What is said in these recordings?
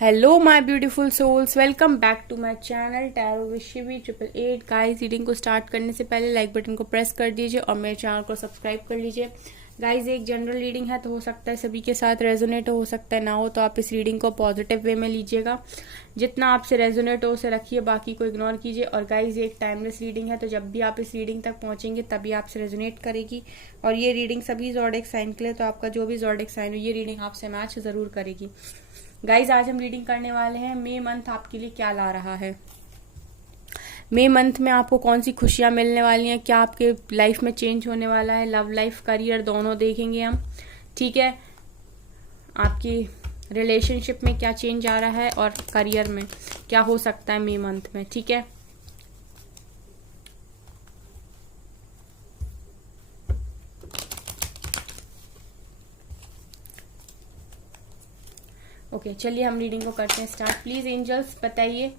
Hello my beautiful souls, welcome back to my channel tarot with Shivi 888। Guys, reading को start करने से पहले like button को press कर दीजिए और मेरे चैनल को सब्सक्राइब कर लीजिए। गाइस, एक जनरल रीडिंग है तो हो सकता है सभी के साथ रेजोनेट हो सकता है ना हो, तो आप इस रीडिंग को पॉजिटिव वे में लीजिएगा। जितना आपसे रेजोनेट हो उसे रखिए, बाकी को इग्नोर कीजिए। और गाइस, ये एक टाइमलेस रीडिंग है, तो जब भी आप इस रीडिंग तक पहुंचेंगे तभी आपसे रेजोनेट करेगी। और ये रीडिंग सभी ज़ोडिएक साइन के लिए, तो आपका जो भी ज़ोडिएक साइन हो ये रीडिंग आपसे मैच जरूर करेगी। गाइज, आज हम रीडिंग करने वाले हैं मई मंथ आपके लिए क्या ला रहा है। मई मंथ में आपको कौन सी खुशियां मिलने वाली हैं, क्या आपके लाइफ में चेंज होने वाला है, लव लाइफ करियर दोनों देखेंगे हम। ठीक है, आपकी रिलेशनशिप में क्या चेंज आ रहा है और करियर में क्या हो सकता है मई मंथ में। ठीक है, ओके चलिए हम रीडिंग को करते हैं स्टार्ट। प्लीज एंजल्स बताइए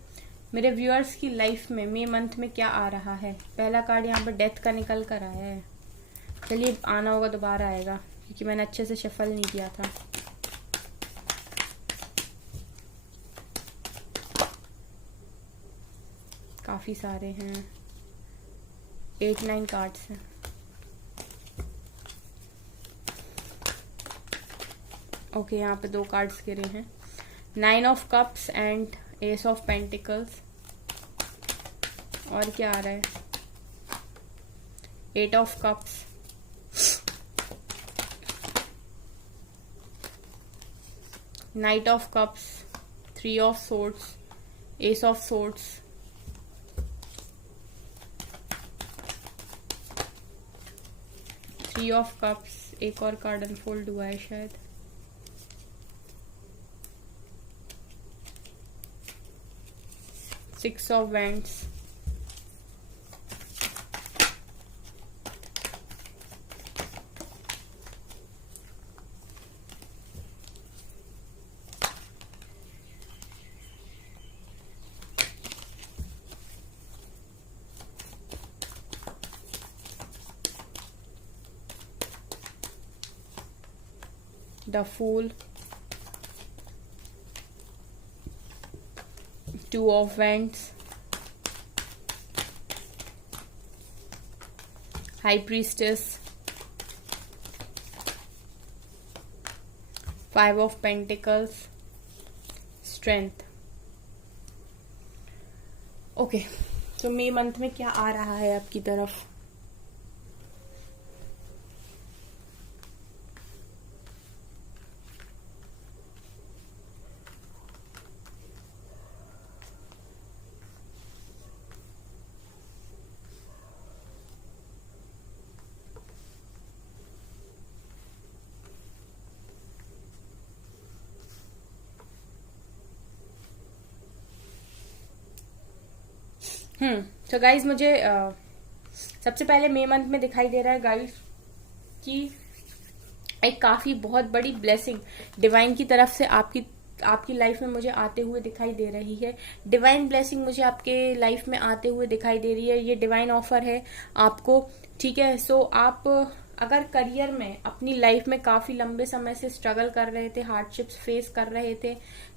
मेरे व्यूअर्स की लाइफ में मई मंथ में क्या आ रहा है। पहला कार्ड यहाँ पर डेथ का निकल कर आया है। चलिए आना होगा, दोबारा आएगा क्योंकि मैंने अच्छे से शफल नहीं किया था। काफी सारे हैं, 8-9 कार्ड्स हैं। ओके, यहाँ पे 2 कार्ड्स गिरे हैं, 9 of cups and ace of pentacles. और क्या आ रहा है, 8 of cups, knight of cups, 3 of swords, ace of swords, 3 of cups. एक और कार्ड अनफोल्ड हुआ है शायद, six of wands, the fool, 2 of wands, high priestess, 5 of pentacles, strength. Okay, तो मई मंथ में क्या आ रहा है आपकी तरफ। तो गाइज मुझे सबसे पहले मई मंथ में दिखाई दे रहा है गाइज कि एक काफी बहुत बड़ी ब्लेसिंग डिवाइन की तरफ से आपकी आपकी लाइफ में मुझे आते हुए दिखाई दे रही है। डिवाइन ब्लेसिंग मुझे आपके लाइफ में आते हुए दिखाई दे रही है। ये डिवाइन ऑफर है आपको। ठीक है, सो आप अगर करियर में अपनी लाइफ में काफी लंबे समय से स्ट्रगल कर रहे थे, हार्डशिप्स फेस कर रहे थे,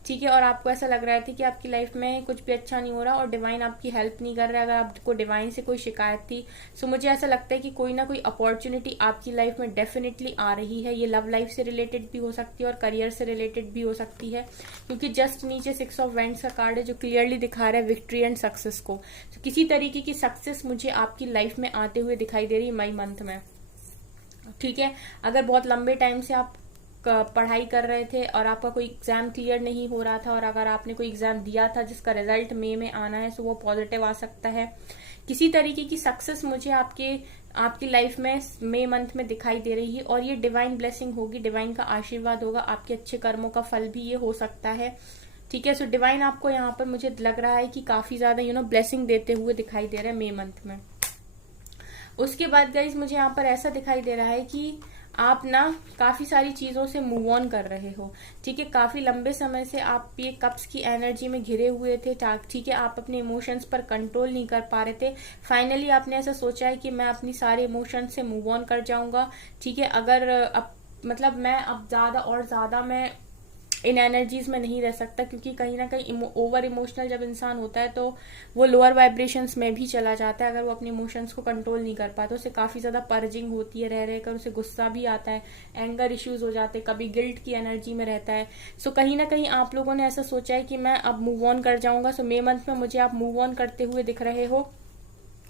ठीक है, और आपको ऐसा लग रहा था कि आपकी लाइफ में कुछ भी अच्छा नहीं हो रहा और डिवाइन आपकी हेल्प नहीं कर रहा है, अगर आपको डिवाइन से कोई शिकायत थी, सो मुझे ऐसा लगता है कि कोई ना कोई अपॉर्चुनिटी आपकी लाइफ में डेफिनेटली आ रही है। ये लव लाइफ से रिलेटेड भी हो सकती है और करियर से रिलेटेड भी हो सकती है, क्योंकि जस्ट नीचे 6 ऑफ वैंड्स का कार्ड है जो क्लियरली दिखा रहा है विक्ट्री एंड सक्सेस को। तो किसी तरीके की सक्सेस मुझे आपकी लाइफ में आते हुए दिखाई दे रही है मई मंथ में। ठीक है, अगर बहुत लंबे टाइम से आप पढ़ाई कर रहे थे और आपका कोई एग्जाम क्लियर नहीं हो रहा था, और अगर आपने कोई एग्जाम दिया था जिसका रिजल्ट मई में आना है, तो वो पॉजिटिव आ सकता है। किसी तरीके की सक्सेस मुझे आपकी लाइफ में मई मंथ में दिखाई दे रही है, और ये डिवाइन ब्लेसिंग होगी, डिवाइन का आशीर्वाद होगा, आपके अच्छे कर्मों का फल भी ये हो सकता है। ठीक है, सो डिवाइन आपको यहाँ पर मुझे लग रहा है कि काफी ज्यादा ब्लेसिंग देते हुए दिखाई दे रहा है मई मंथ में। उसके बाद गाइज मुझे यहाँ पर ऐसा दिखाई दे रहा है कि आप ना काफी सारी चीजों से मूव ऑन कर रहे हो। ठीक है, काफी लंबे समय से आप ये कप्स की एनर्जी में घिरे हुए थे। ठीक है, आप अपने इमोशंस पर कंट्रोल नहीं कर पा रहे थे। फाइनली आपने ऐसा सोचा है कि मैं अपनी सारे इमोशंस से मूव ऑन कर जाऊंगा। ठीक है, अगर अब मतलब मैं अब ज्यादा और ज्यादा मैं इन एनर्जीज में नहीं रह सकता, क्योंकि कहीं ना कहीं ओवर इमोशनल जब इंसान होता है तो वो लोअर वाइब्रेशंस में भी चला जाता है। अगर वो अपने इमोशंस को कंट्रोल नहीं कर पाता, उसे काफी ज्यादा पर्जिंग होती है, रह रहकर उसे गुस्सा भी आता है, एंगर इश्यूज हो जाते हैं, कभी गिल्ट की एनर्जी में रहता है। सो कहीं ना कहीं आप लोगों ने ऐसा सोचा है कि मैं अब मूव ऑन कर जाऊंगा। सो मई मंथ में मुझे आप मूव ऑन करते हुए दिख रहे हो,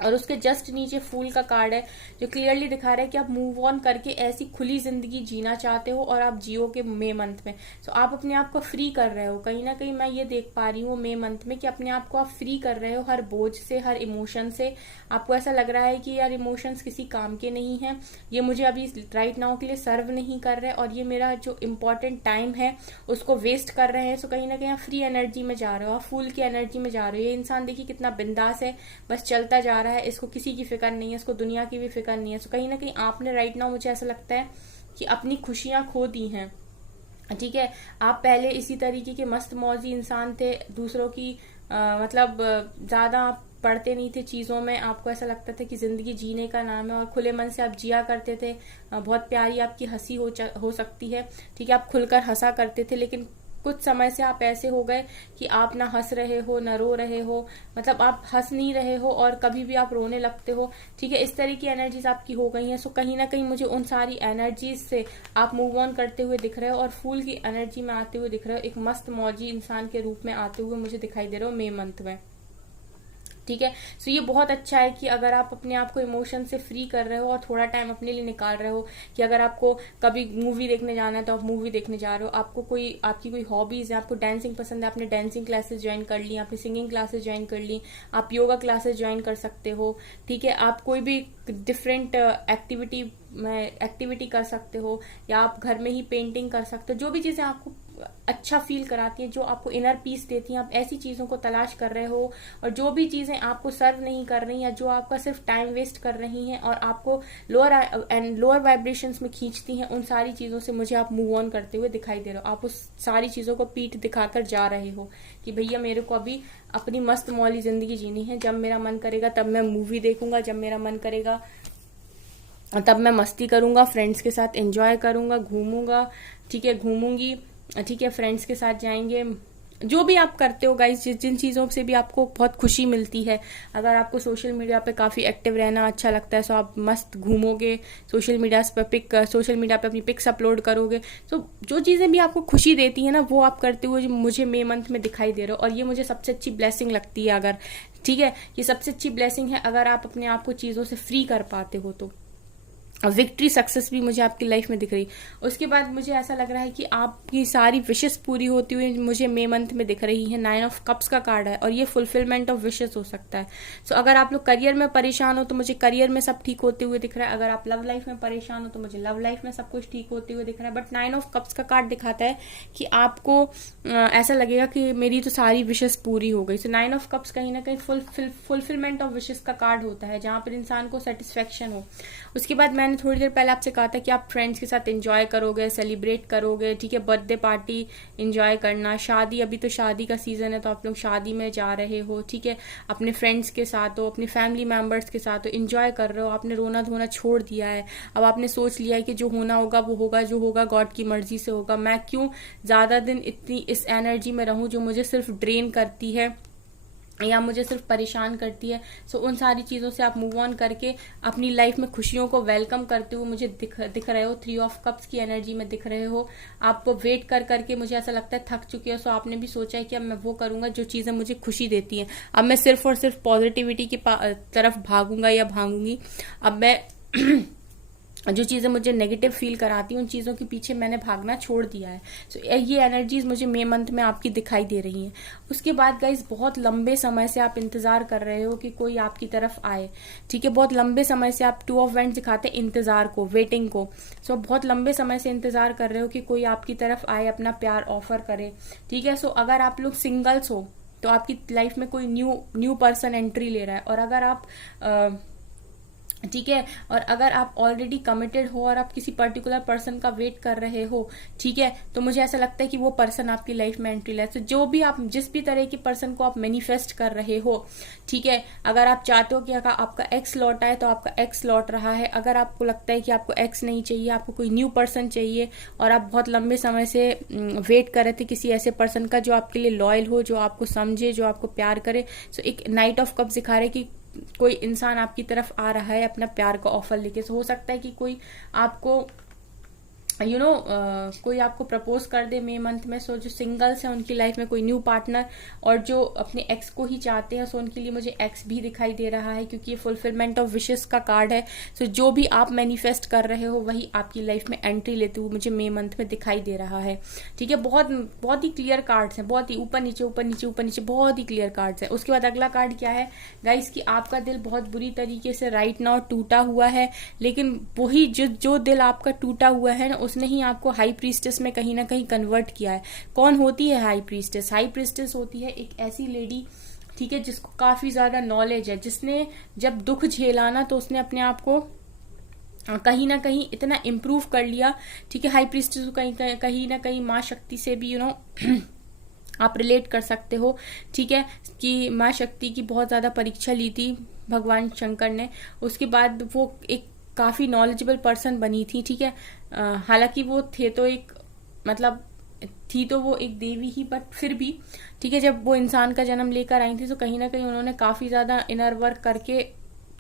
और उसके जस्ट नीचे फूल का कार्ड है जो क्लियरली दिखा रहा है कि आप मूव ऑन करके ऐसी खुली जिंदगी जीना चाहते हो और आप जियो के मई मंथ में। सो आप अपने आप को फ्री कर रहे हो। कहीं ना कहीं मैं ये देख पा रही हूँ मई मंथ में कि अपने आप को आप फ्री कर रहे हो हर बोझ से, हर इमोशन से। आपको ऐसा लग रहा है कि यार इमोशंस किसी काम के नहीं है, ये मुझे अभी राइट नाउ के लिए सर्व नहीं कर रहे, और ये मेरा जो इम्पोर्टेंट टाइम है उसको वेस्ट कर रहे हैं। सो कहीं ना कहीं आप फ्री एनर्जी में जा रहे हो, आप फूल की एनर्जी में जा रहे हो। ये इंसान देखिए कितना बिंदास है, बस चलता जा रहा है, इसको किसी की फिक्र नहीं है, इसको दुनिया की भी फिक्र नहीं है। सो कहीं ना कहीं आपने राइट नाउ, मुझे ऐसा लगता है कि अपनी खुशियां खो दी हैं। ठीक है, आप पहले इसी तरीके के मस्त मौजी इंसान थे, दूसरों की मतलब ज्यादा आप पढ़ते नहीं थे चीजों में, आपको ऐसा लगता था कि जिंदगी जीने का नाम है और खुले मन से आप जिया करते थे। बहुत प्यारी आपकी हंसी हो सकती है, ठीक है, आप खुलकर हंसा करते थे। लेकिन कुछ समय से आप ऐसे हो गए कि आप ना हंस रहे हो ना रो रहे हो, मतलब आप हंस नहीं रहे हो और कभी भी आप रोने लगते हो। ठीक है, इस तरह की एनर्जीज आपकी हो गई हैं। सो कहीं ना कहीं मुझे उन सारी एनर्जीज से आप मूव ऑन करते हुए दिख रहे हो और फूल की एनर्जी में आते हुए दिख रहे हो, एक मस्त मौजी इंसान के रूप में आते हुए मुझे दिखाई दे रहे हो मई मंथ में। ठीक है, सो ये बहुत अच्छा है कि अगर आप अपने आप को इमोशन से फ्री कर रहे हो और थोड़ा टाइम अपने लिए निकाल रहे हो, कि अगर आपको कभी मूवी देखने जाना है तो आप मूवी देखने जा रहे हो, आपको आपकी कोई हॉबीज है, आपको डांसिंग पसंद है, आपने डांसिंग क्लासेस ज्वाइन कर ली, आपने सिंगिंग क्लासेस ज्वाइन कर ली, आप योगा क्लासेस ज्वाइन कर सकते हो। ठीक है, आप कोई भी डिफरेंट एक्टिविटी कर सकते हो, या आप घर में ही पेंटिंग कर सकते हो। जो भी चीजें आपको अच्छा फील कराती हैं, जो आपको इनर पीस देती हैं, आप ऐसी चीजों को तलाश कर रहे हो। और जो भी चीजें आपको सर्व नहीं कर रही, या जो आपका सिर्फ टाइम वेस्ट कर रही हैं और आपको लोअर वाइब्रेशंस में खींचती हैं, उन सारी चीजों से मुझे आप मूव ऑन करते हुए दिखाई दे रहे हो। आप उस सारी चीजों को पीठ दिखाकर जा रहे हो कि भैया मेरे को अभी अपनी मस्त मौली जिंदगी जीनी है। जब मेरा मन करेगा तब मैं मूवी देखूंगा, जब मेरा मन करेगा तब मैं मस्ती करूंगा, फ्रेंड्स के साथ एंजॉय करूंगा, घूमूंगा, ठीक है, घूमूंगी, ठीक है, फ्रेंड्स के साथ जाएंगे। जो भी आप करते हो गाइस, जिन चीजों से भी आपको बहुत खुशी मिलती है, अगर आपको सोशल मीडिया पे काफी एक्टिव रहना अच्छा लगता है, तो आप मस्त घूमोगे, सोशल मीडिया पे अपनी पिक्स अपलोड करोगे। तो जो चीजें भी आपको खुशी देती है ना, वो आप करते हुए मुझे मई मंथ में दिखाई दे रहे हो। और ये मुझे सबसे अच्छी ब्लेसिंग लगती है, अगर ठीक है, ये सबसे अच्छी ब्लेसिंग है अगर आप अपने आप को चीजों से फ्री कर पाते हो तो। विक्ट्री सक्सेस भी मुझे आपकी लाइफ में दिख रही। उसके बाद मुझे ऐसा लग रहा है कि आपकी सारी विशेस पूरी होती हुई मुझे मई मंथ में दिख रही है। 9 ऑफ कप्स का कार्ड है और ये फुलफिलमेंट ऑफ विशेस हो सकता है। सो अगर आप लोग करियर में परेशान हो तो मुझे करियर में सब ठीक होते हुए दिख रहा है। अगर आप लव लाइफ में परेशान हो तो मुझे लव लाइफ में सब कुछ ठीक होते हुए दिख रहा है। बट 9 ऑफ कप्स का कार्ड दिखाता है कि आपको ऐसा लगेगा कि मेरी तो सारी विशेस पूरी हो गई। सो 9 ऑफ कप्स कहीं ना कहीं फुलफिलमेंट ऑफ विशेस का कार्ड होता है, जहां पर इंसान को सेटिस्फेक्शन हो। उसके बाद मैंने थोड़ी देर पहले आपसे कहा था कि आप फ्रेंड्स के साथ एंजॉय करोगे, सेलिब्रेट करोगे, ठीक है, बर्थडे पार्टी एंजॉय करना, शादी, अभी तो शादी का सीजन है तो आप लोग शादी में जा रहे हो, ठीक है, अपने फ्रेंड्स के साथ हो, अपने फैमिली मेंबर्स के साथ हो, एंजॉय कर रहे हो। आपने रोना धोना छोड़ दिया है, अब आपने सोच लिया है कि जो होना होगा वो होगा, जो होगा गॉड की मर्जी से होगा। मैं क्यों ज्यादा दिन इतनी इस एनर्जी में रहूं जो मुझे सिर्फ ड्रेन करती है या मुझे सिर्फ परेशान करती है। सो उन सारी चीजों से आप मूव ऑन करके अपनी लाइफ में खुशियों को वेलकम करते हुए मुझे दिख रहे हो। 3 ऑफ कप्स की एनर्जी में दिख रहे हो। आप वेट कर करके मुझे ऐसा लगता है थक चुके हो। सो आपने भी सोचा है कि अब मैं वो करूंगा जो चीजें मुझे खुशी देती हैं। अब मैं सिर्फ और सिर्फ पॉजिटिविटी की तरफ भागूंगा या भागूंगी। अब मैं जो चीजें मुझे नेगेटिव फील कराती हैं उन चीजों के पीछे मैंने भागना छोड़ दिया है। सो ये एनर्जीज मुझे मई मंथ में आपकी दिखाई दे रही हैं। उसके बाद गाइस, बहुत लंबे समय से आप इंतजार कर रहे हो कि कोई आपकी तरफ आए, ठीक है, बहुत लंबे समय से आप 2 ऑफ वैंड्स दिखाते हैं इंतजार को, वेटिंग को। सो बहुत लंबे समय से इंतजार कर रहे हो कि कोई आपकी तरफ आए, अपना प्यार ऑफर करे, ठीक है। सो अगर आप लोग सिंगल्स हो तो आपकी लाइफ में कोई न्यू पर्सन एंट्री ले रहा है, और अगर आप ठीक है। और अगर आप ऑलरेडी कमिटेड हो और आप किसी पर्टिकुलर पर्सन का वेट कर रहे हो, ठीक है, तो मुझे ऐसा लगता है कि वो पर्सन आपकी लाइफ में एंट्री ले। तो जो भी आप जिस भी तरह के पर्सन को आप मैनिफेस्ट कर रहे हो, ठीक है, अगर आप चाहते हो कि अगर आपका एक्स लौट आए तो आपका एक्स लौट रहा है। अगर आपको लगता है कि आपको एक्स नहीं चाहिए, आपको कोई न्यू पर्सन चाहिए और आप बहुत लंबे समय से वेट कर रहे थे किसी ऐसे पर्सन का जो आपके लिए लॉयल हो, जो आपको समझे, जो आपको प्यार करे, तो एक नाइट ऑफ कप दिखा रहे कि कोई इंसान आपकी तरफ आ रहा है अपना प्यार का ऑफर लेके। हो सकता है कि कोई आपको कोई आपको प्रपोज कर दे मई मंथ में। सो जो सिंगल्स हैं उनकी लाइफ में कोई न्यू पार्टनर, और जो अपने एक्स को ही चाहते हैं, सो उनके लिए मुझे एक्स भी दिखाई दे रहा है, क्योंकि ये फुलफिलमेंट ऑफ विशेस का कार्ड है। सो जो भी आप मैनिफेस्ट कर रहे हो वही आपकी लाइफ में एंट्री लेते हुए मुझे मई मंथ में दिखाई दे रहा है। ठीक है, बहुत बहुत ही क्लियर कार्ड्स हैं, बहुत ही ऊपर नीचे ऊपर नीचे ऊपर नीचे, बहुत ही क्लियर कार्ड्स हैं। उसके बाद अगला कार्ड क्या है गाइस, कि आपका दिल बहुत बुरी तरीके से राइट नाउ टूटा हुआ है, लेकिन वही जो दिल आपका टूटा हुआ है ना, उसने ही आपको हाई प्रीस्टेस में कहीं ना कहीं कन्वर्ट किया है। कौन होती है हाई प्रीस्टेस? हाई प्रीस्टेस होती है एक ऐसी लेडी, ठीक है, जिसको काफी ज्यादा नॉलेज है, जिसने जब दुख झेला ना तो उसने अपने आप को कहीं ना कहीं इतना इम्प्रूव कर लिया। ठीक है, हाई प्रीस्टेस को कहीं ना कहीं माँ शक्ति से भी आप रिलेट कर सकते हो। ठीक है, कि माँ शक्ति की बहुत ज्यादा परीक्षा ली थी भगवान शंकर ने, उसके बाद वो एक काफी नॉलेजेबल पर्सन बनी थी। ठीक है, हालांकि वो थे तो एक मतलब थी तो वो एक देवी ही, बट फिर भी ठीक है, जब वो इंसान का जन्म लेकर आई थी तो कहीं ना कहीं उन्होंने काफी ज्यादा इनर वर्क करके,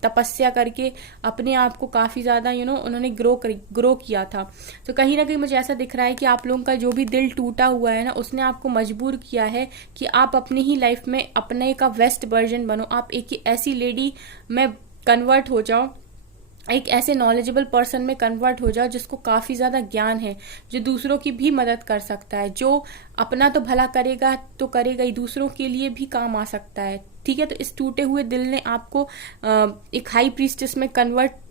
तपस्या करके अपने आप को काफी ज्यादा उन्होंने ग्रो किया था। तो कहीं ना कहीं मुझे ऐसा दिख रहा है कि आप लोगों का जो भी दिल टूटा हुआ है ना, उसने आपको मजबूर किया है कि आप अपनी ही लाइफ में अपने का बेस्ट वर्जन बनो। आप एक ऐसी लेडी में कन्वर्ट हो जाओ, एक ऐसे नॉलेजेबल पर्सन में कन्वर्ट हो जाओ जिसको काफी ज्यादा ज्ञान है, जो दूसरों की भी मदद कर सकता है, जो अपना तो भला करेगा तो करेगा ही, दूसरों के लिए भी काम आ सकता है। ठीक है, तो इस टूटे हुए दिल ने आपको एक हाई प्रीस्टेस में कन्वर्ट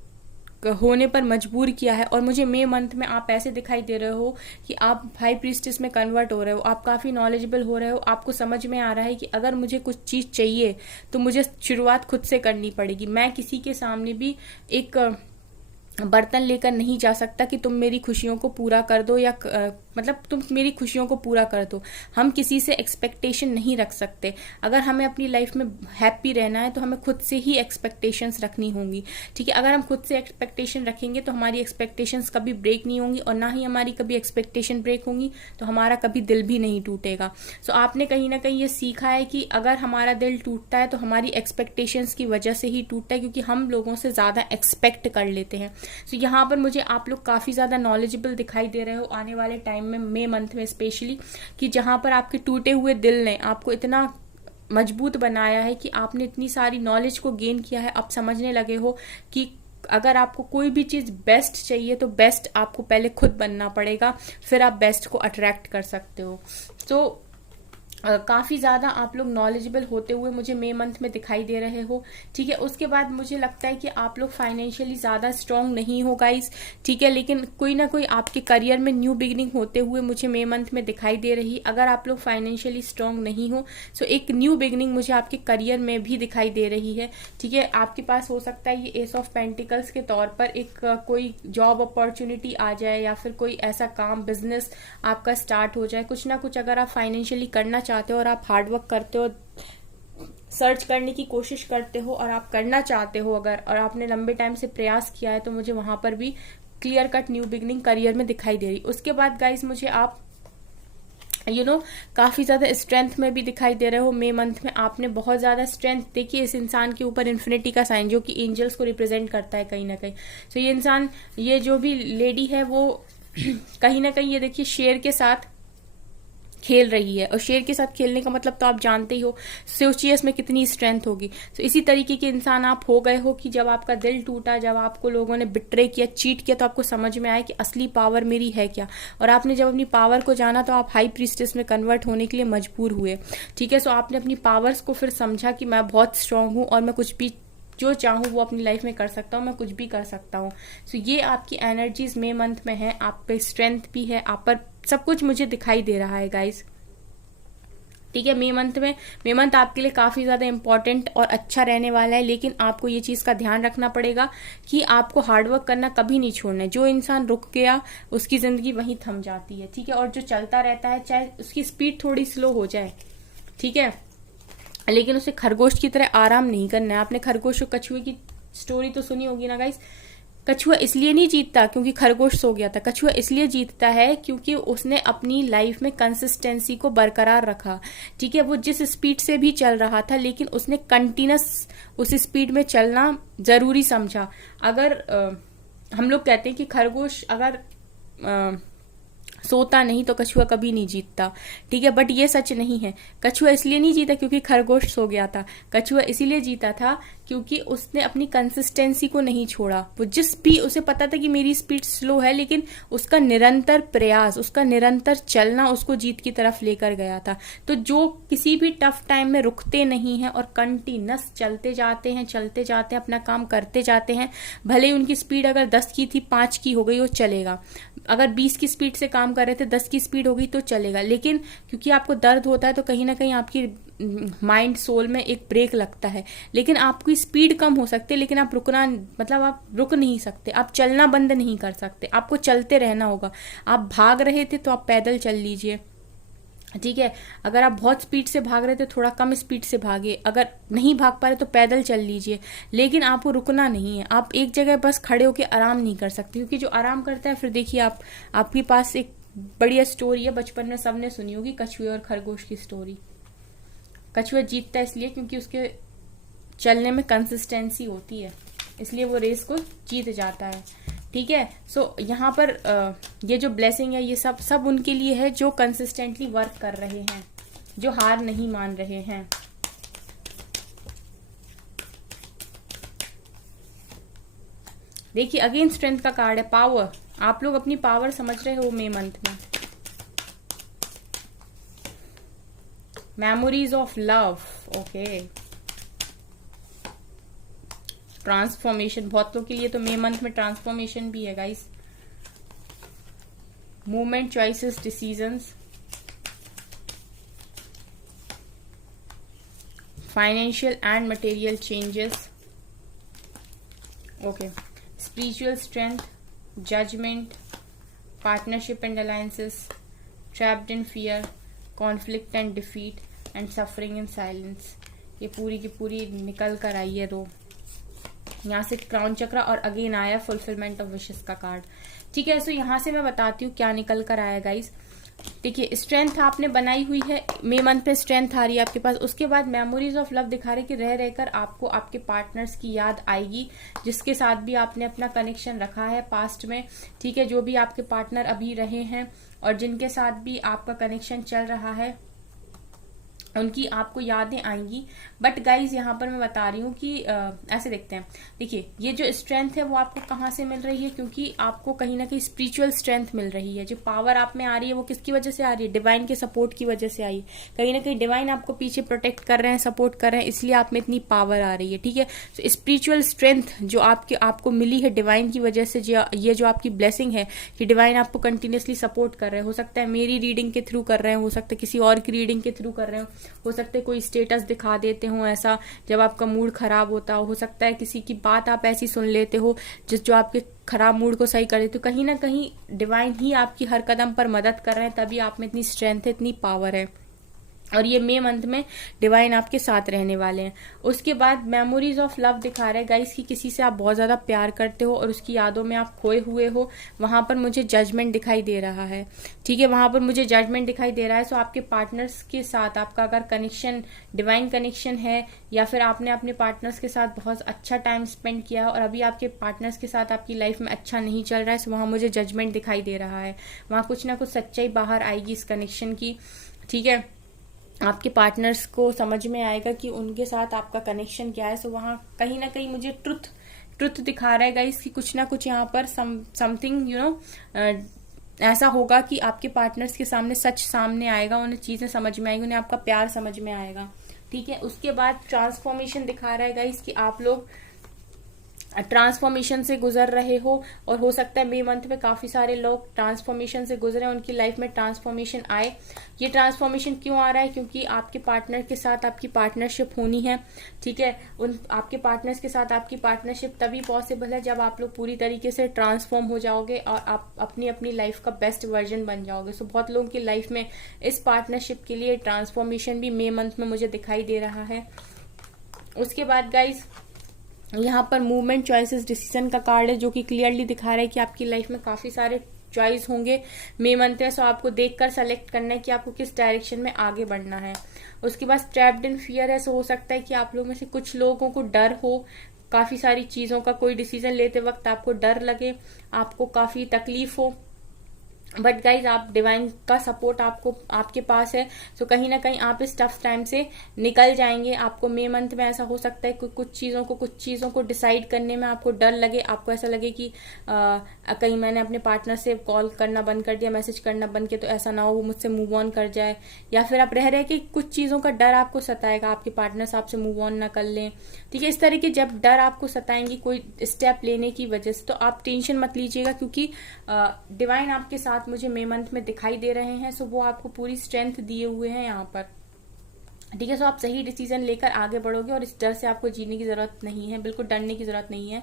होने पर मजबूर किया है। और मुझे मई मंथ में आप ऐसे दिखाई दे रहे हो कि आप हाई प्रीस्टेस में कन्वर्ट हो रहे हो, आप काफी नॉलेजेबल हो रहे हो, आपको समझ में आ रहा है कि अगर मुझे कुछ चीज चाहिए तो मुझे शुरुआत खुद से करनी पड़ेगी। मैं किसी के सामने भी एक बर्तन लेकर नहीं जा सकता कि तुम मेरी खुशियों को पूरा कर दो, या मतलब तुम मेरी खुशियों को पूरा कर दो। हम किसी से एक्सपेक्टेशन नहीं रख सकते। अगर हमें अपनी लाइफ में हैप्पी रहना है तो हमें खुद से ही एक्सपेक्टेशंस रखनी होंगी। ठीक है, अगर हम खुद से एक्सपेक्टेशन रखेंगे तो हमारी एक्सपेक्टेशंस कभी ब्रेक नहीं होंगी, और ना ही हमारी कभी एक्सपेक्टेशन ब्रेक होंगी तो हमारा कभी दिल भी नहीं टूटेगा। सो आपने कहीं ना कहीं ये सीखा है कि अगर हमारा दिल टूटता है तो हमारी एक्सपेक्टेशंस की वजह से ही टूटता है, क्योंकि हम लोगों से ज्यादा एक्सपेक्ट कर लेते हैं। सो यहाँ पर मुझे आप लोग काफी ज्यादा नॉलेजेबल दिखाई दे रहे हो आने वाले टाइम में, मई मंथ में स्पेशली, कि जहां पर आपके टूटे हुए दिल ने आपको इतना मजबूत बनाया है कि आपने इतनी सारी नॉलेज को गेन किया है। आप समझने लगे हो कि अगर आपको कोई भी चीज बेस्ट चाहिए तो बेस्ट आपको पहले खुद बनना पड़ेगा, फिर आप बेस्ट को अट्रैक्ट कर सकते हो। तो काफी ज्यादा आप लोग नॉलेजेबल होते हुए मुझे मई मंथ में दिखाई दे रहे हो। ठीक है, उसके बाद मुझे लगता है कि आप लोग फाइनेंशियली ज्यादा स्ट्रांग नहीं हो गाइस। ठीक है, लेकिन कोई ना कोई आपके करियर में न्यू बिगिनिंग होते हुए मुझे मई मंथ में दिखाई दे रही। अगर आप लोग फाइनेंशियली स्ट्रांग नहीं हो सो एक न्यू बिगिनिंग मुझे आपके करियर में भी दिखाई दे रही है। ठीक है, आपके पास हो सकता है ये एस ऑफ पेंटिकल्स के तौर पर एक कोई जॉब अपॉर्चुनिटी आ जाए, या फिर कोई ऐसा काम बिजनेस आपका स्टार्ट हो जाए। कुछ ना कुछ अगर आप फाइनेंशियली करना चाहते हो और आप हार्डवर्क करते हो, सर्च करने की कोशिश करते हो और आप करना चाहते हो अगर, और आपने लंबे टाइम से प्रयास किया है, तो मुझे वहां पर भी clear cut new beginning career में दिखाई दे रही। उसके बाद गाइस मुझे आप काफी ज्यादा स्ट्रेंथ में भी दिखाई दे रहे हो मई मंथ में। आपने बहुत ज्यादा स्ट्रेंथ देखिए, इस इंसान के ऊपर इन्फिनिटी का साइन जो कि एंजल्स को रिप्रेजेंट करता है कहीं ना कहीं। तो ये इंसान, ये जो भी लेडी है वो कहीं ना कहीं ये देखिए शेर के साथ खेल रही है, और शेर के साथ खेलने का मतलब तो आप जानते ही हो, सोचिए इसमें कितनी स्ट्रेंथ होगी। तो इसी तरीके के इंसान आप हो गए हो कि जब आपका दिल टूटा, जब आपको लोगों ने बिट्रे किया, चीट किया, तो आपको समझ में आया कि असली पावर मेरी है क्या। और आपने जब अपनी पावर को जाना तो आप हाई प्रीस्टेस में कन्वर्ट होने के लिए मजबूर हुए। ठीक है, सो आपने अपनी पावर्स को फिर समझा कि मैं बहुत स्ट्रांग हूं और मैं कुछ भी जो चाहूँ वो अपनी लाइफ में कर सकता हूँ, मैं कुछ भी कर सकता हूँ। सो ये आपकी एनर्जीज मई मंथ में है, आप पे स्ट्रेंथ भी है, आप पर सब कुछ मुझे दिखाई दे रहा है गाइज। ठीक है। मे मंथ आपके लिए काफी ज्यादा इंपॉर्टेंट और अच्छा रहने वाला है, लेकिन आपको ये चीज का ध्यान रखना पड़ेगा कि आपको हार्डवर्क करना कभी नहीं छोड़ना है। जो इंसान रुक गया उसकी जिंदगी वहीं थम जाती है, ठीक है। और जो चलता रहता है चाहे उसकी स्पीड थोड़ी स्लो हो जाए, ठीक है, लेकिन उसे खरगोश की तरह आराम नहीं करना है। आपने खरगोश और कछुए की स्टोरी तो सुनी होगी ना गाइस। कछुआ इसलिए नहीं जीतता क्योंकि खरगोश सो गया था, कछुआ इसलिए जीतता है क्योंकि उसने अपनी लाइफ में कंसिस्टेंसी को बरकरार रखा, ठीक है। वो जिस स्पीड से भी चल रहा था लेकिन उसने कंटिन्यूस उस स्पीड में चलना जरूरी समझा। अगर हम लोग कहते हैं कि खरगोश अगर सोता नहीं तो कछुआ कभी नहीं जीतता, ठीक है, बट ये सच नहीं है। कछुआ इसलिए नहीं जीता क्योंकि खरगोश सो गया था, कछुआ इसीलिए जीता था क्योंकि उसने अपनी कंसिस्टेंसी को नहीं छोड़ा। वो जिस भी उसे पता था कि मेरी स्पीड स्लो है, लेकिन उसका निरंतर प्रयास, उसका निरंतर चलना उसको जीत की तरफ लेकर गया था। तो जो किसी भी टफ टाइम में रुकते नहीं हैं और कंटिन्यूस चलते जाते हैं अपना काम करते जाते हैं, भले ही उनकी स्पीड अगर 10 की थी 5 की हो गई, वो चलेगा। अगर 20 की स्पीड से काम कर रहे थे 10 की स्पीड हो गई तो चलेगा, लेकिन क्योंकि आपको दर्द होता है तो कहीं ना कहीं आपकी माइंड सोल में एक ब्रेक लगता है। लेकिन आपकी स्पीड कम हो सकती है, लेकिन आप रुकना मतलब आप रुक नहीं सकते, आप चलना बंद नहीं कर सकते, आपको चलते रहना होगा। आप भाग रहे थे तो आप पैदल चल लीजिए, ठीक है। अगर आप बहुत स्पीड से भाग रहे थे थोड़ा कम स्पीड से भागे, अगर नहीं भाग पा रहे तो पैदल चल लीजिए, लेकिन आपको रुकना नहीं है। आप एक जगह बस खड़े होकर आराम नहीं कर सकते, क्योंकि जो आराम करता है, फिर देखिए आपके पास एक बढ़िया स्टोरी है, बचपन में सबने सुनी होगी, कछुए और खरगोश की स्टोरी। कछुआ जीतता है इसलिए क्योंकि उसके चलने में कंसिस्टेंसी होती है, इसलिए वो रेस को जीत जाता है, ठीक है। सो यहाँ पर ये जो ब्लेसिंग है ये सब उनके लिए है जो कंसिस्टेंटली वर्क कर रहे हैं, जो हार नहीं मान रहे हैं। देखिए अगेन स्ट्रेंथ का कार्ड है, पावर। आप लोग अपनी पावर समझ रहे हो मई मंथ में। Memories of love, okay. Transformation, बहुतों के लिए तो मई मंथ में ट्रांसफॉर्मेशन भी है guys. Movement, choices, decisions, financial and material changes, okay. Spiritual strength, judgement, partnership and alliances, trapped in fear, conflict and defeat and suffering in silence. ये पूरी की पूरी निकल कर आई है रो। यहाँ से क्राउन चक्र और अगेन आया फुलफिलमेंट ऑफ विशेस का कार्ड, ठीक है। सो यहाँ से मैं बताती हूँ क्या निकल कर आया गाइस। देखिए स्ट्रेंथ आपने बनाई हुई है, मई मंथ पे स्ट्रेंथ आ रही है आपके पास। उसके बाद मेमोरीज ऑफ लव दिखा रहे कि रह रहकर आपको आपके पार्टनर्स की याद आएगी, जिसके साथ भी आपने अपना कनेक्शन रखा है पास्ट में, ठीक है। जो भी आपके पार्टनर अभी रहे हैं और जिनके साथ भी आपका कनेक्शन चल रहा है, उनकी आपको यादें आएंगी। बट गाइज यहाँ पर मैं बता रही हूँ कि ऐसे देखते हैं। देखिए ये जो स्ट्रेंथ है वो आपको कहाँ से मिल रही है, क्योंकि आपको कहीं ना कहीं स्पिरिचुअल स्ट्रेंथ मिल रही है। जो पावर आप में आ रही है वो किसकी वजह से आ रही है, डिवाइन के सपोर्ट की वजह से आई है। कहीं ना कहीं डिवाइन आपको पीछे प्रोटेक्ट कर रहे हैं, सपोर्ट कर रहे हैं, इसलिए आप में इतनी पावर आ रही है, ठीक है। तो स्पिरिचुअल स्ट्रेंथ जो आपको मिली है डिवाइन की वजह से, ये जो आपकी ब्लेसिंग है कि डिवाइन आपको कंटिन्यूसली सपोर्ट कर रहे हैं। हो सकता है मेरी रीडिंग के थ्रू कर रहे हैं, हो सकता है किसी और की रीडिंग के थ्रू कर रहे हो सकता है कोई स्टेटस दिखा देते हो ऐसा जब आपका मूड खराब होता हो सकता है किसी की बात आप ऐसी सुन लेते हो जो आपके खराब मूड को सही कर देते हो। कहीं ना कहीं डिवाइन ही आपकी हर कदम पर मदद कर रहे हैं, तभी आप में इतनी स्ट्रेंथ है, इतनी पावर है। और ये मई मंथ में डिवाइन आपके साथ रहने वाले हैं। उसके बाद मेमोरीज ऑफ लव दिखा रहे हैं गाइस कि किसी से आप बहुत ज्यादा प्यार करते हो और उसकी यादों में आप खोए हुए हो। वहां पर मुझे जजमेंट दिखाई दे रहा है, ठीक है, वहां पर मुझे जजमेंट दिखाई दे रहा है। सो आपके पार्टनर्स के साथ आपका अगर कनेक्शन डिवाइन कनेक्शन है, या फिर आपने अपने पार्टनर्स के साथ बहुत अच्छा टाइम स्पेंड किया और अभी आपके पार्टनर्स के साथ आपकी लाइफ में अच्छा नहीं चल रहा है, सो वहां मुझे जजमेंट दिखाई दे रहा है। वहां कुछ ना कुछ सच्चाई बाहर आएगी इस कनेक्शन की, ठीक है। आपके पार्टनर्स को समझ में आएगा कि उनके साथ आपका कनेक्शन क्या है। सो वहां कहीं ना कहीं मुझे ट्रुथ दिखा रहा है गाइस कि कुछ ना कुछ यहाँ पर समथिंग ऐसा होगा कि आपके पार्टनर्स के सामने सच सामने आएगा, उन्हें चीजें समझ में आएगी, उन्हें आपका प्यार समझ में आएगा, ठीक है। उसके बाद ट्रांसफॉर्मेशन दिखा रहा है गाइस कि आप लोग ट्रांसफॉर्मेशन से गुजर रहे हो, और हो सकता है मे मंथ में काफी सारे लोग ट्रांसफॉर्मेशन से गुजरे, उनकी लाइफ में ट्रांसफॉर्मेशन आए। ये ट्रांसफॉर्मेशन क्यों आ रहा है? क्योंकि आपके पार्टनर के साथ आपकी पार्टनरशिप होनी है, ठीक है। उन आपके पार्टनर्स के साथ आपकी पार्टनरशिप तभी पॉसिबल है जब आप लोग पूरी तरीके से ट्रांसफॉर्म हो जाओगे और आप अपनी अपनी लाइफ का बेस्ट वर्जन बन जाओगे। सो बहुत लोगों की लाइफ में इस पार्टनरशिप के लिए ट्रांसफॉर्मेशन भी मे मंथ में मुझे दिखाई दे रहा है। उसके बाद गाइज यहाँ पर मूवमेंट, चॉइसेस, डिसीजन का कार्ड है, जो कि क्लियरली दिखा रहा है कि आपकी लाइफ में काफी सारे चॉइस होंगे मे मंथ में। सो आपको देखकर सेलेक्ट करना है कि आपको किस डायरेक्शन में आगे बढ़ना है। उसके बाद ट्रैप्ड इन फियर है। सो हो सकता है कि आप लोगों में से कुछ लोगों को डर हो, काफी सारी चीजों का, कोई डिसीजन लेते वक्त आपको डर लगे, आपको काफी तकलीफ हो, बट गाइज आप डिवाइन का सपोर्ट आपको आपके पास है। सो कहीं ना कहीं आप इस टफ टाइम से निकल जाएंगे। आपको मे मंथ में ऐसा हो सकता है कुछ चीजों को डिसाइड करने में आपको डर लगे, आपको ऐसा लगे कि कहीं मैंने अपने पार्टनर से कॉल करना बंद कर दिया, मैसेज करना बंद किया, तो ऐसा ना हो वो मुझसे मूव ऑन कर जाए, या फिर आप रह रहे कि कुछ चीजों का डर आपको सताएगा, आपके पार्टनर से आपसे मूव ऑन ना कर लें, ठीक है। इस तरह के जब डर आपको सताएंगी कोई स्टेप लेने की वजह से, तो आप टेंशन मत लीजिएगा, क्योंकि डिवाइन आपके साथ मुझे मे मंथ में दिखाई दे रहे हैं। सो वो आपको पूरी स्ट्रेंथ दिए हुए हैं यहाँ पर, ठीक है। सो आप सही डिसीजन लेकर आगे बढ़ोगे और इस डर से आपको जीने की जरूरत नहीं है, बिल्कुल डरने की जरूरत नहीं है।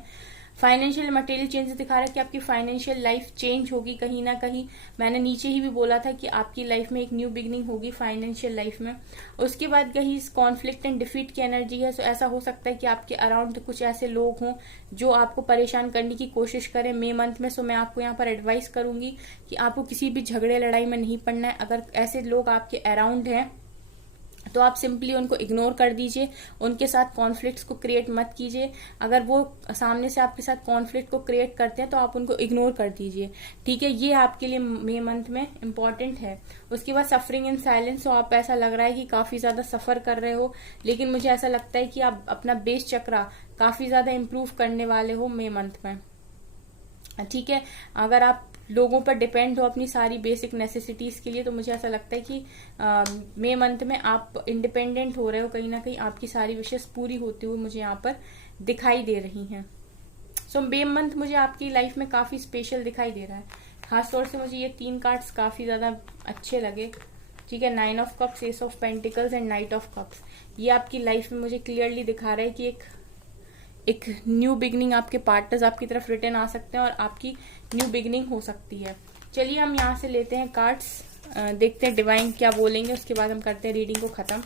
फाइनेंशियल मटेरियल चेंजेस दिखा रहा है कि आपकी फाइनेंशियल लाइफ चेंज होगी कहीं ना कहीं। मैंने नीचे ही भी बोला था कि आपकी लाइफ में एक न्यू बिगनिंग होगी फाइनेंशियल लाइफ में। उसके बाद कहीं कॉन्फ्लिक्ट एंड डिफीट की एनर्जी है। सो ऐसा हो सकता है कि आपके अराउंड कुछ ऐसे लोग हों जो आपको परेशान करने की कोशिश करें मे मंथ में। सो मैं आपको यहाँ पर एडवाइस करूंगी कि आपको किसी भी झगड़े लड़ाई में नहीं पड़ना है। अगर ऐसे लोग आपके अराउंड हैं तो आप सिंपली उनको इग्नोर कर दीजिए, उनके साथ कॉन्फ्लिक्ट्स को क्रिएट मत कीजिए। अगर वो सामने से आपके साथ कॉन्फ्लिक्ट को क्रिएट करते हैं तो आप उनको इग्नोर कर दीजिए, ठीक है। ये आपके लिए मे मंथ में इम्पॉर्टेंट है। उसके बाद सफरिंग इन साइलेंस। तो आप ऐसा लग रहा है कि काफी ज्यादा सफर कर रहे हो, लेकिन मुझे ऐसा लगता है कि आप अपना बेस चक्रा काफी ज्यादा इम्प्रूव करने वाले हो मे मंथ में, ठीक है। अगर आप लोगों पर डिपेंड हो अपनी सारी बेसिक नेसेसिटीज के लिए, तो मुझे ऐसा लगता है कि मे मंथ में आप इंडिपेंडेंट हो रहे हो, कहीं ना कहीं आपकी सारी विशेष पूरी होती हुई मुझे यहाँ पर दिखाई दे रही हैं। सो मे मंथ मुझे आपकी लाइफ में काफी स्पेशल दिखाई दे रहा है। खासतौर से मुझे ये 3 कार्ड्स काफी ज्यादा अच्छे लगे, ठीक है। 9 of cups, S of pentacles and night of cups. ये आपकी लाइफ में मुझे क्लियरली दिखा रहा है कि एक न्यू बिगनिंग आपके पार्टनर्स आपकी तरफ रिटर्न आ सकते हैं और आपकी न्यू बिगनिंग हो सकती है। चलिए हम यहाँ से लेते हैं कार्ड्स, देखते हैं डिवाइन क्या बोलेंगे, उसके बाद हम करते हैं रीडिंग को खत्म।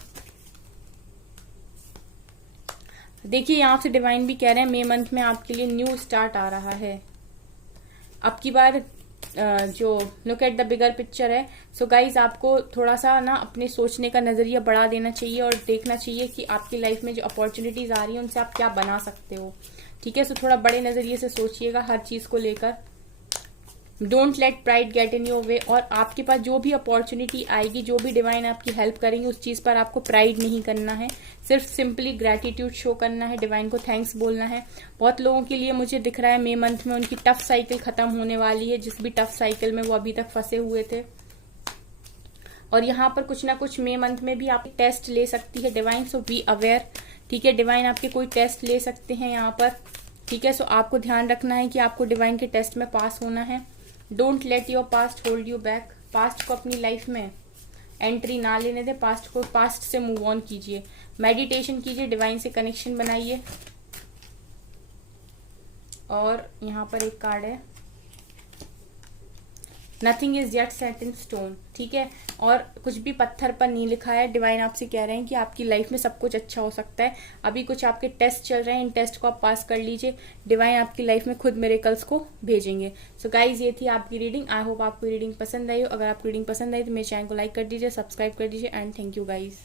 देखिए यहाँ से डिवाइन भी कह रहे हैं मे मंथ में आपके लिए न्यू स्टार्ट आ रहा है। अब की बार जो look at the bigger picture है। सो गाइज आपको थोड़ा सा ना अपने सोचने का नजरिया बढ़ा देना चाहिए और देखना चाहिए कि आपकी लाइफ में जो अपॉर्चुनिटीज आ रही है उनसे आप क्या बना सकते हो, ठीक है। सो थोड़ा बड़े नजरिए से सोचिएगा हर चीज को लेकर। Don't let pride get in your way. और आपके पास जो भी अपॉर्चुनिटी आएगी, जो भी डिवाइन आपकी हेल्प करेंगे, उस चीज पर आपको प्राइड नहीं करना है, सिर्फ सिंपली ग्रेटिट्यूड शो करना है, डिवाइन को थैंक्स बोलना है। बहुत लोगों के लिए मुझे दिख रहा है मे मंथ में उनकी टफ साइकिल खत्म होने वाली है, जिस भी टफ साइकिल में वो अभी तक फंसे हुए थे। और यहाँ पर कुछ ना कुछ मे मंथ में भी आप टेस्ट ले सकती है डिवाइन, सो बी अवेयर, ठीक है। डिवाइन आपके कोई टेस्ट ले सकते हैं यहाँ पर, ठीक है। सो आपको ध्यान रखना है कि आपको डिवाइन के टेस्ट में पास होना है। Don't let your past hold you back. Past को अपनी लाइफ में एंट्री ना लेने दे, पास्ट से मूव ऑन कीजिए, मेडिटेशन कीजिए, डिवाइन से कनेक्शन बनाइए। और यहाँ पर एक कार्ड है, nothing is yet set in stone, ठीक है। और कुछ भी पत्थर पर नहीं लिखा है। डिवाइन आपसे कह रहे हैं कि आपकी लाइफ में सब कुछ अच्छा हो सकता है। अभी कुछ आपके टेस्ट चल रहे हैं, इन टेस्ट को आप पास कर लीजिए, डिवाइन आपकी लाइफ में खुद मिरेकल्स को भेजेंगे। सो गाइज ये थी आपकी रीडिंग। आई होप आपको रीडिंग पसंद आई हो। अगर आपको रीडिंग पसंद आई तो मेरे चैनल को लाइक कर दीजिए, सब्सक्राइब कर दीजिए एंड थैंक यू गाइज।